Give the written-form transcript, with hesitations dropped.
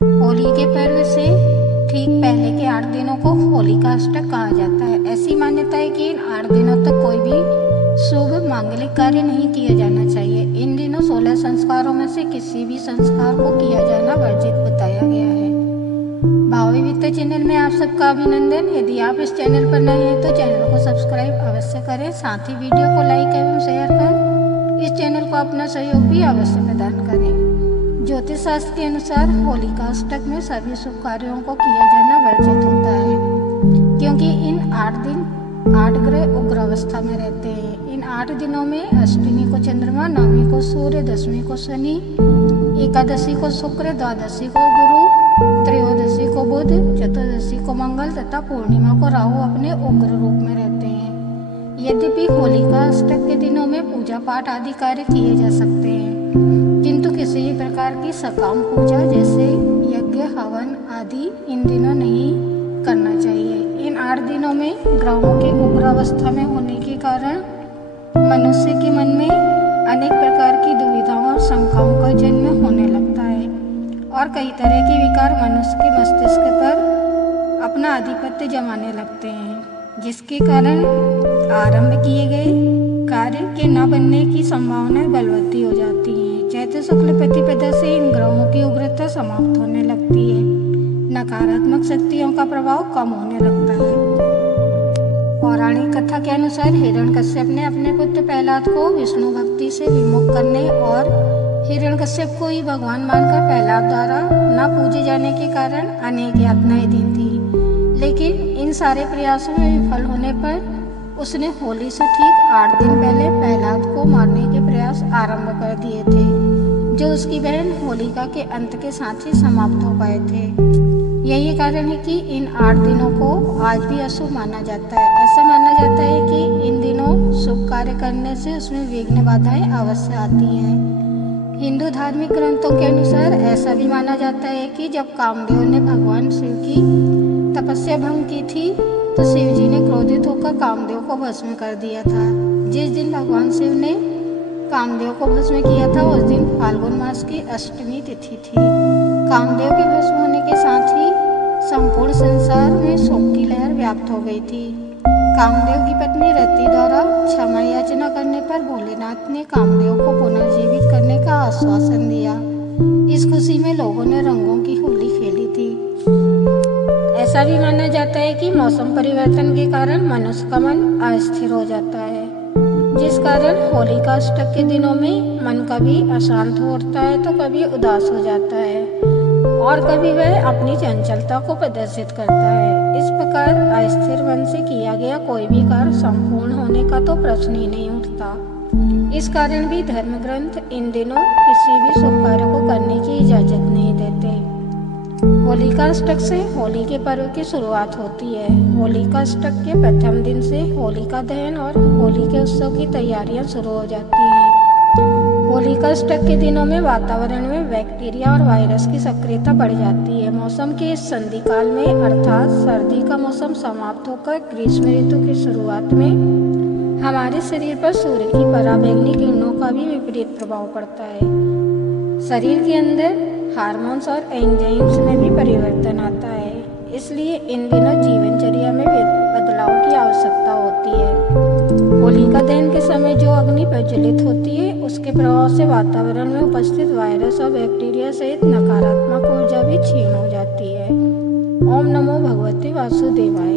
होली के पर्व से ठीक पहले के 8 दिनों को होलिका अष्टक कहा जाता है। ऐसी मान्यता है कि इन 8 दिनों तक कोई भी शुभ मांगलिक कार्य नहीं किया जाना चाहिए। इन दिनों 16 संस्कारों में से किसी भी संस्कार को किया जाना वर्जित बताया गया है। भावी वित्त चैनल में आप सबका अभिनंदन। यदि आप इस चैनल पर नए हैं तो चैनल को सब्सक्राइब अवश्य करें, साथ ही वीडियो को लाइक एवं शेयर कर इस चैनल को अपना सहयोग भी अवश्य प्रदान करें। ज्योतिष शास्त्र के अनुसार होलिका अष्टक में सभी शुभ कार्यों को किया जाना वर्जित होता है, क्योंकि इन 8 दिन 8 ग्रह उग्र अवस्था में रहते हैं। इन 8 दिनों में अष्टमी को चंद्रमा, नवमी को सूर्य, दशमी को शनि, एकादशी को शुक्र, द्वादशी को गुरु, त्रयोदशी को बुध, चतुर्दशी को मंगल तथा पूर्णिमा को राहु अपने उग्र रूप में रहते हैं। यद्यपि होलिका अष्टक के दिनों में पूजा पाठ आदि कार्य किए जा सकते हैं, किंतु किसी भी प्रकार की सकाम पूजा जैसे यज्ञ, हवन आदि इन दिनों नहीं करना चाहिए। इन 8 दिनों में ग्रहों के उग्र अवस्था में होने के कारण मनुष्य के मन में अनेक प्रकार की दुविधाओं और शंकाओं का जन्म होने लगता है और कई तरह के विकार मनुष्य के मस्तिष्क पर अपना आधिपत्य जमाने लगते हैं, जिसके कारण आरंभ किए गए कार्य के न बनने की संभावनाएं बलवती हो जाती हैं। चैत्र शुक्ल प्रतिपदा से इन ग्रहों की उग्रता समाप्त होने लगती है, नकारात्मक शक्तियों का प्रभाव कम होने लगता है। पौराणिक कथा के अनुसार हिरण्यकश्यप ने अपने पुत्र प्रहलाद को विष्णु भक्ति से विमुख करने और हिरण्यकश्यप को ही भगवान मानकर प्रहलाद द्वारा न पूजे जाने के कारण अनेक यातनाएं दी थी, लेकिन इन सारे प्रयासों में विफल होने पर उसने होली से ठीक 8 दिन पहले प्रहलाद को मारने के प्रयास आरंभ कर दिए थे, जो उसकी बहन होलिका के अंत के साथ ही समाप्त हो गए थे। यही कारण है कि इन 8 दिनों को आज भी अशुभ माना जाता है। ऐसा माना जाता है कि इन दिनों शुभ कार्य करने से उसमें विघ्न बाधाएं अवश्य आती हैं। हिंदू धार्मिक ग्रंथों के अनुसार ऐसा भी माना जाता है कि जब कामदेव ने भगवान शिव की तपस्या भंग की थी तो शिव जी ने क्रोधित होकर कामदेव को भस्म कर दिया था। जिस दिन भगवान शिव ने कामदेव को भस्म किया था उस दिन फाल्गुन मास की अष्टमी तिथि थी। कामदेव के भस्म होने के साथ ही संपूर्ण संसार में शोक की लहर व्याप्त हो गई थी। कामदेव की पत्नी रति द्वारा क्षमा याचना करने पर भोलेनाथ ने कामदेव को पुनर्जीवित करने का आश्वासन दिया। इस खुशी में लोगों ने रंगों की होली खेली थी। ऐसा भी माना जाता है कि मौसम परिवर्तन के कारण मनुष्य का मन अस्थिर हो जाता है, जिस कारण होलिका अष्टक के दिनों में मन कभी अशांत होता है तो कभी उदास हो जाता है और कभी वह अपनी चंचलता को प्रदर्शित करता है। इस प्रकार अस्थिर मन से किया गया कोई भी कार्य संपूर्ण होने का तो प्रश्न ही नहीं उठता। इस कारण भी धर्म ग्रंथ इन दिनों किसी भी शुभ कार्य को करने की इजाजत नहीं देते। होलिका अष्टक से होली के पर्व की शुरुआत होती है। होलिका अष्टक के प्रथम दिन से होलिका दहन और होली के उत्सव की तैयारियां शुरू हो जाती हैं। होलिका अष्टक के दिनों में वातावरण में बैक्टीरिया और वायरस की सक्रियता बढ़ जाती है। मौसम के इस संधि काल में अर्थात सर्दी का मौसम समाप्त होकर ग्रीष्म ऋतु की शुरुआत में हमारे शरीर पर सूर्य की पराबैंगनी किरणों का भी विपरीत प्रभाव पड़ता है। शरीर के अंदर हार्मोन्स और एंजाइम्स में भी परिवर्तन आता है, इसलिए इन दिनों जीवनचर्या में बदलाव की आवश्यकता होती है। होलिका दहन के समय जो अग्नि प्रज्वलित होती है उसके प्रभाव से वातावरण में उपस्थित वायरस और बैक्टीरिया सहित नकारात्मक ऊर्जा भी क्षीण हो जाती है। ओम नमो भगवते वासुदेवाय।